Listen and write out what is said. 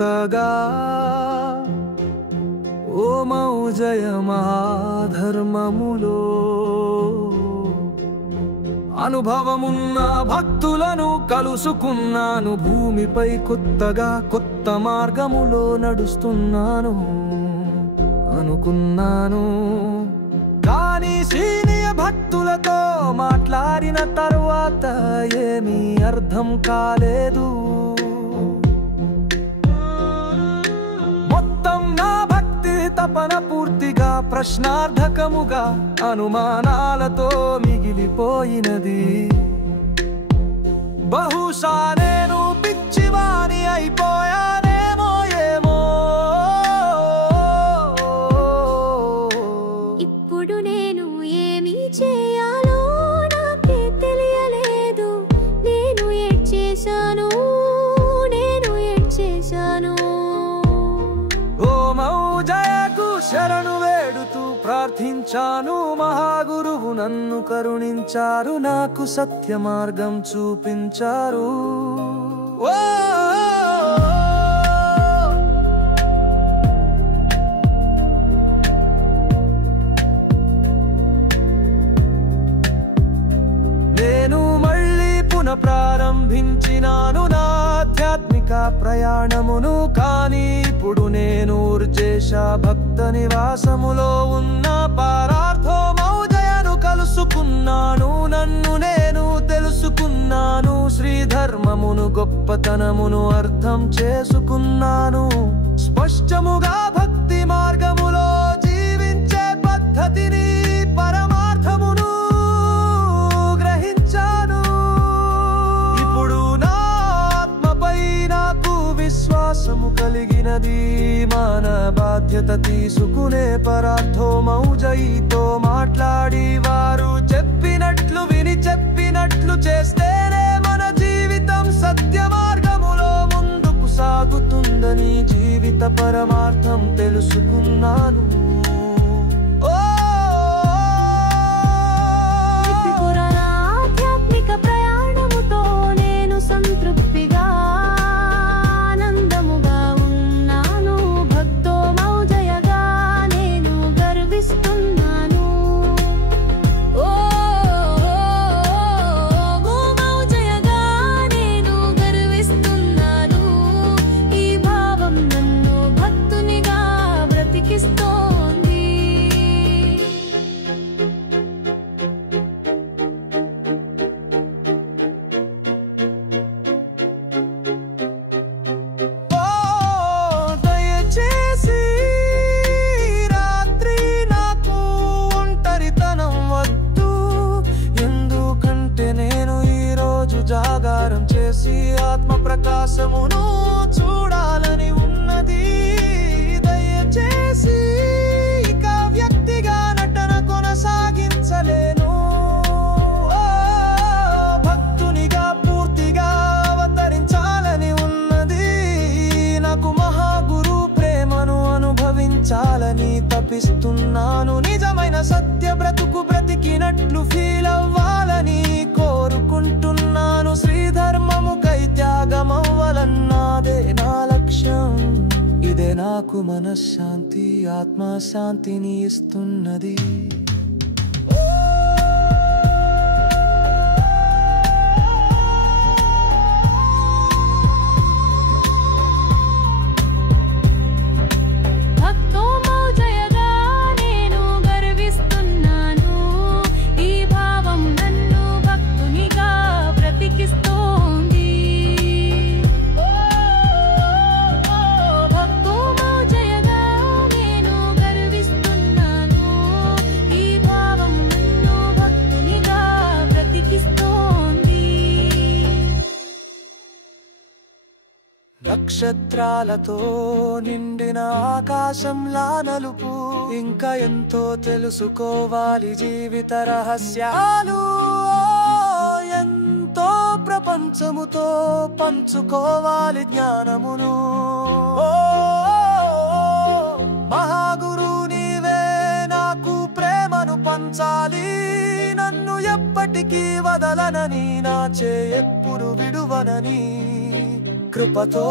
కొత్తగా ఓ మౌజయ మహాధర్మములో అనుభవమున్న భక్తులను కలుసుకున్నాను. భూమిపై కొత్తగా కొత్త మార్గములో నడుస్తున్నాను అనుకున్నాను. కానీ సీనియర్ భక్తులతో మాట్లాడిన తర్వాత ఏమీ అర్థం కాలేదు. మొత్తం నా భక్తి తపన పూర్తిగా ప్రశ్నార్థకముగా అనుమానాలతో మిగిలిపోయినది. బహుశా నేను పిచ్చివాణి అయిపోయానేమో ఏమో. ఇప్పుడు నేను ఏమి చేయాలో నాకే తెలియలేదు. నేను ఏడ్చేశాను. ఓ మౌజయకు శరణు వేడుతూ ప్రార్థించాను. మహాగురువు నన్ను కరుణించారు, నాకు సత్య మార్గం చూపించారు. నేను మళ్ళీ ప్రారంభించినాను నా ఆధ్యాత్మిక ప్రయాణమును. కానీ ఇప్పుడు నేను ఉర్జేష భక్త నివాసములో ఉన్న పారార్థో మౌజయను కలుసుకున్నాను. నన్ను నేను తెలుసుకున్నాను. శ్రీధర్మమును గొప్పతనమును అర్థం చేసుకున్నాను. స్పష్టముగా భక్తి మార్గములో జీవించే పద్ధతిని పరమార్థమును గ్రహించాను. ఇప్పుడు నా ఆత్మపై నాకు విశ్వాసము కలిగినది. మన బాధ్యత తీసుకునే పరార్థో మౌజయితో మాట్లాడి వారు చెప్పినట్లు విని చెప్పినట్లు చేస్తేనే మన జీవితం సత్య మార్గములో ముందుకు సాగుతుందని జీవిత పరమార్థం తెలుసుకున్నాను. ఆధ్యాత్మిక ప్రయాణముతో నేను సంతృప్తిగా ఆనందముగా ఉన్నాను. భక్తో మౌజయగా నేను గర్విస్తున్నాను. మౌజయగా నేను గర్విస్తున్నాను. ఈ భావం నన్ను భక్తునిగా బ్రతికిస్తోంది. దయచేసి రాత్రి నాకు ఒంటరితనం వద్దు. ఎందుకంటే నేను ఈరోజు జాగారం చేసి ఆత్మ ప్రకాశమును చూడాలని ఉన్నది. దయచేసి ఇక వ్యక్తిగా నటన కొనసాగించలేను. భక్తునిగా పూర్తిగా అవతరించాలని ఉన్నది. నాకు మహాగురు ప్రేమను అనుభవించాలని తపిస్తున్నాను. నిజమైన సత్య బ్రతుకు బ్రతికినట్లు ఫీల్ అవ్వాలని కోరుకుంటున్నాను. శ్రీధర్మముకై త్యాగమవ్వాలన్నదే నా లక్ష్యం. ఇదే నాకు మనశ్శాంతి ఆత్మశాంతిని ఇస్తున్నది. భక్తో మౌజయగా నేను గర్విస్తున్నాను. ఈ భావం నన్ను భక్తునిగా బ్రతికిస్తోంది. భక్తో మౌజయగా నేను గర్విస్తున్నాను. ఈ భావం నన్ను భక్తునిగా బ్రతికిస్తోంది. నక్షత్రాలతో నిండిన ఆకాశంలా నలుపు. ఇంకా ఎంతో తెలుసుకోవాలి జీవిత రహస్యాలు. ఎంతో ప్రపంచముతో పంచుకోవాలి జ్ఞానమును. మహాగురు నీవే నాకు ప్రేమను పంచాలి. నన్ను ఎప్పటికీ వదలనని, నా చే ఎప్పుడు విడువనని కృపతో